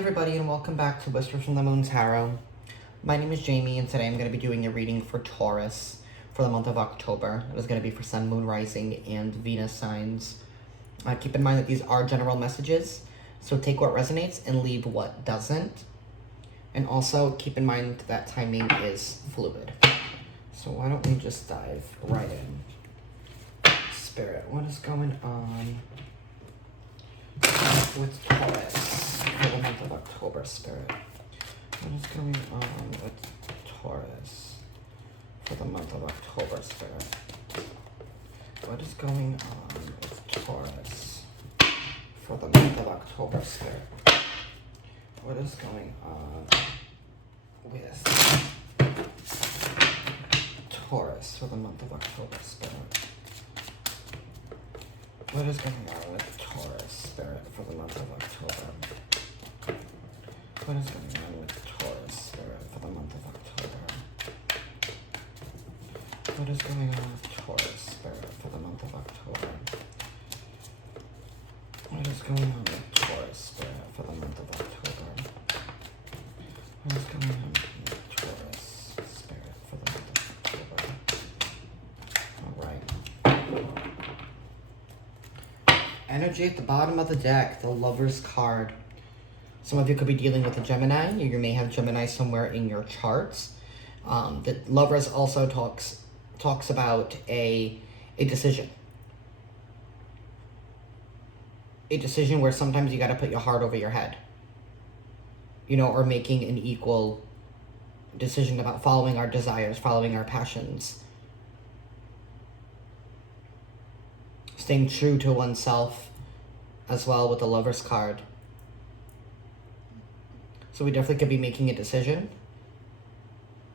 everybody, and welcome back to Whispers from the Moon Tarot. My name is Jamie, and today I'm going to be doing a reading for Taurus for the month of October. It is going to be for Sun, Moon, Rising, and Venus signs. Keep in mind that these are general messages, so take what resonates and leave what doesn't. And also keep in mind that timing is fluid. So why don't we just dive right in. Spirit, what is going on with Taurus for the month of October, Spirit? What is going on with Taurus for the month of October, Spirit? What is going on with Taurus for the month of October, Spirit? What is going on with Taurus for the month of October, Spirit? What is going on with Taurus, Spirit, for the month of October? What is going on with Taurus, Spirit, for the month of October? What is going on with Taurus, Spirit, for the month of October? What is going on with Taurus, Spirit, for the month of October? What is going on with Taurus, Spirit, for the month of October? Alright. Energy at the bottom of the deck, the Lover's card. Some of you could be dealing with a Gemini. You may have Gemini somewhere in your charts. The Lovers also talks about a decision. A decision where sometimes you got to put your heart over your head. You know, or making an equal decision about following our desires, following our passions. Staying true to oneself as well with the Lover's card. So we definitely could be making a decision.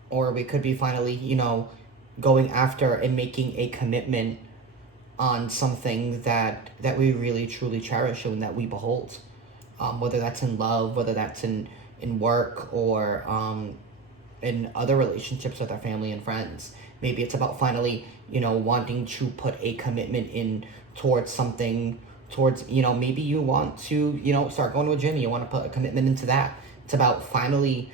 Or we could be finally, you know, going after and making a commitment on something that we really truly cherish and that we behold. Whether that's in love, whether that's in work, or in other relationships with our family and friends. Maybe it's about finally, you know, wanting to put a commitment in towards something, towards, you know, maybe you want to, you know, start going to a gym. You want to put a commitment into that. It's about finally,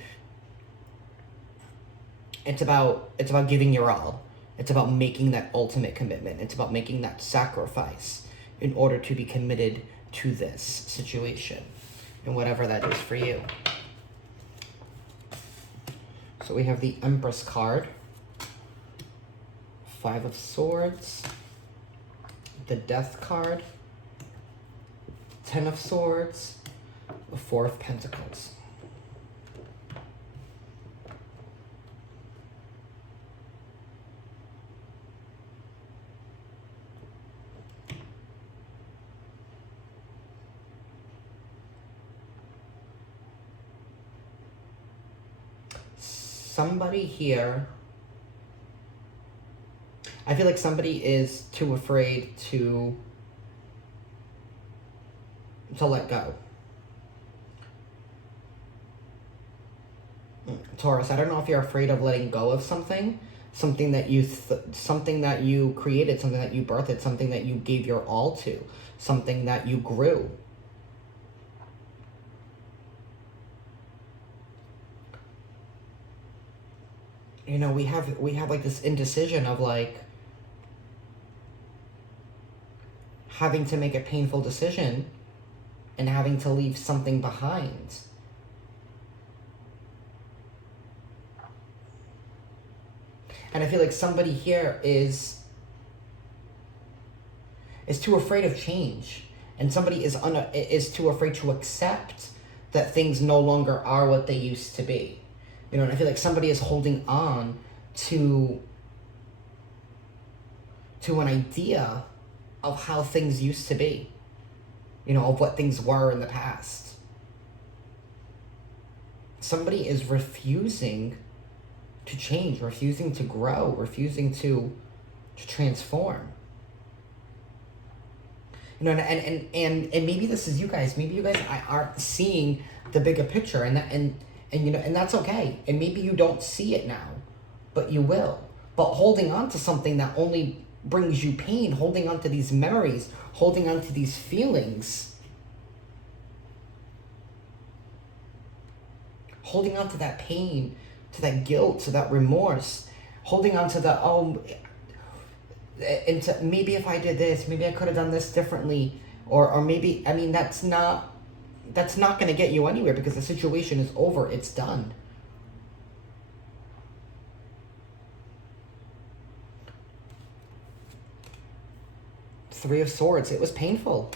it's about giving your all. It's about making that ultimate commitment. It's about making that sacrifice in order to be committed to this situation and whatever that is for you. So we have the Empress card, Five of Swords, the Death card, Ten of Swords, the Four of Pentacles. Somebody here, I feel like somebody is too afraid to let go. Taurus, I don't know if you're afraid of letting go of something that you something that you created, something that you birthed, something that you gave your all to, something that you grew. You know, we have like this indecision of like having to make a painful decision and having to leave something behind. And I feel like somebody here is too afraid of change, and somebody is too afraid to accept that things no longer are what they used to be. You know, and I feel like somebody is holding on to an idea of how things used to be. You know, of what things were in the past. Somebody is refusing to change, refusing to grow, refusing to transform. You know, and maybe this is you guys. Maybe you guys aren't seeing the bigger picture, and you know, and that's okay. And maybe you don't see it now, but you will. But holding on to something that only brings you pain, holding on to these memories, holding on to these feelings, holding on to that pain, to that guilt, to that remorse, holding on to the, and to, maybe if I did this, maybe I could have done this differently, or maybe, I mean, that's not going to get you anywhere, because the situation is over. It's done. Three of Swords. It was painful.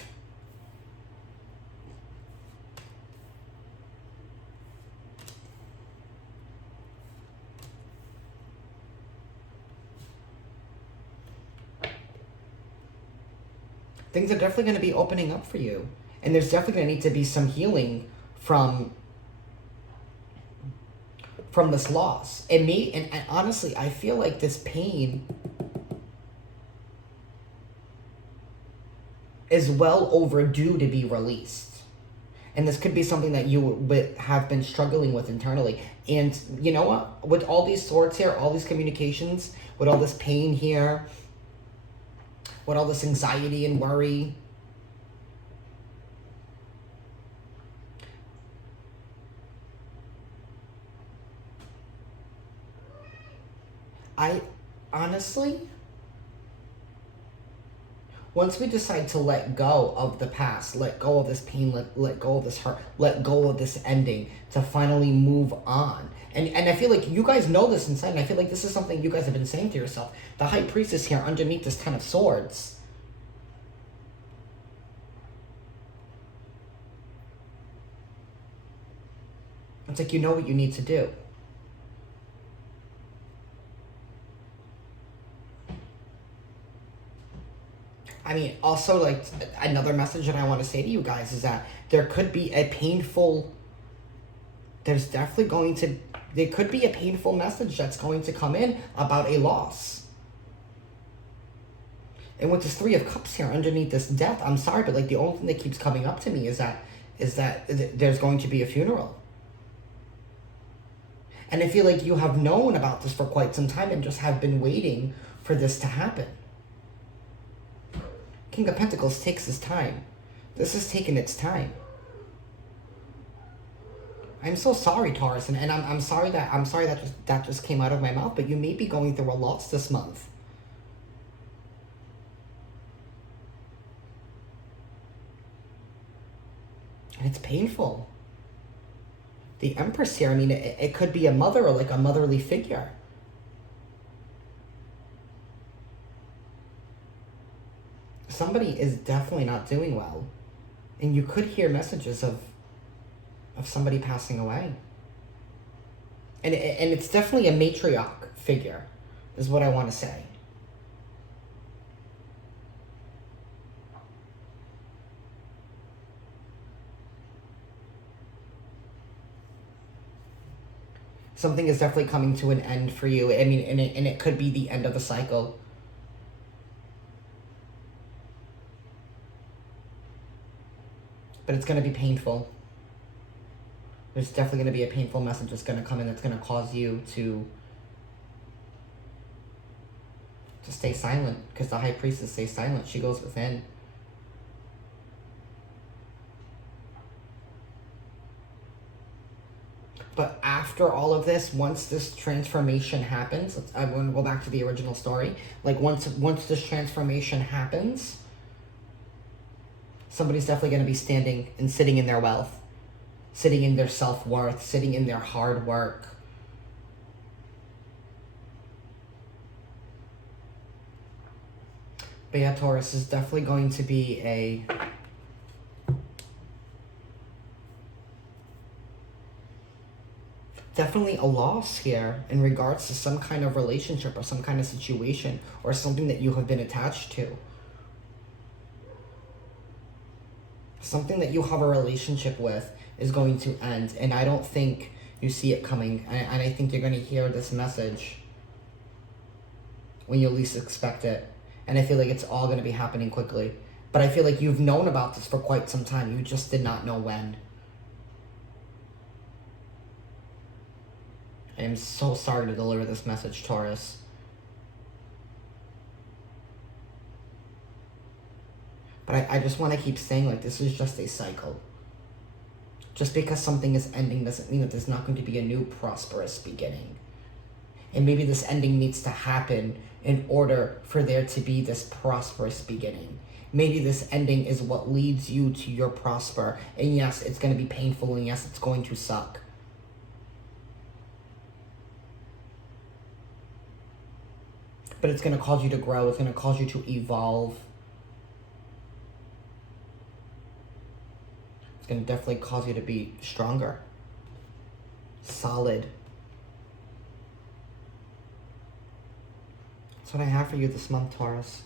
Things are definitely going to be opening up for you. And there's definitely going to need to be some healing from this loss. And honestly, I feel like this pain is well overdue to be released. And this could be something that you have been struggling with internally. And you know what? With all these swords here, all these communications, with all this pain here, with all this anxiety and worry, I honestly, once we decide to let go of the past, let go of this pain, let go of this hurt, let go of this ending, to finally move on. And I feel like you guys know this inside, and I feel like this is something you guys have been saying to yourself. The High Priestess here underneath this Ten of Swords. It's like you know what you need to do. I mean, also, like, another message that I want to say to you guys is that there could be a painful, there could be a painful message that's going to come in about a loss. And with this Three of Cups here underneath this death, I'm sorry, but like the only thing that keeps coming up to me is that there's going to be a funeral. And I feel like you have known about this for quite some time and just have been waiting for this to happen. King of Pentacles takes his time. This has taken its time. I'm so sorry, Taurus, and I'm sorry that just came out of my mouth, but you may be going through a loss this month. And it's painful. The Empress here, I mean, it could be a mother or like a motherly figure. Somebody is definitely not doing well. And you could hear messages of somebody passing away. And it's definitely a matriarch figure, is what I want to say. Something is definitely coming to an end for you. I mean, and it could be the end of the cycle. But it's going to be painful. There's definitely going to be a painful message that's going to come in that's going to cause you to stay silent. Because the High Priestess stays silent. She goes within. But after all of this, once this transformation happens, I'm going to go back to the original story. Like, once this transformation happens, somebody's definitely going to be standing and sitting in their wealth, sitting in their self-worth, sitting in their hard work. But yeah, Taurus, is definitely going to be definitely a loss here in regards to some kind of relationship or some kind of situation or something that you have been attached to. Something that you have a relationship with is going to end, and I don't think you see it coming, and I think you're going to hear this message when you least expect it, and I feel like it's all going to be happening quickly. But I feel like you've known about this for quite some time, you just did not know when. I am so sorry to deliver this message, Taurus. But I just want to keep saying, like, this is just a cycle. Just because something is ending doesn't mean that there's not going to be a new prosperous beginning. And maybe this ending needs to happen in order for there to be this prosperous beginning. Maybe this ending is what leads you to your prosper. And yes, it's going to be painful, and yes, it's going to suck. But it's going to cause you to grow. It's going to cause you to evolve. It's going to definitely cause you to be stronger, solid. That's what I have for you this month, Taurus.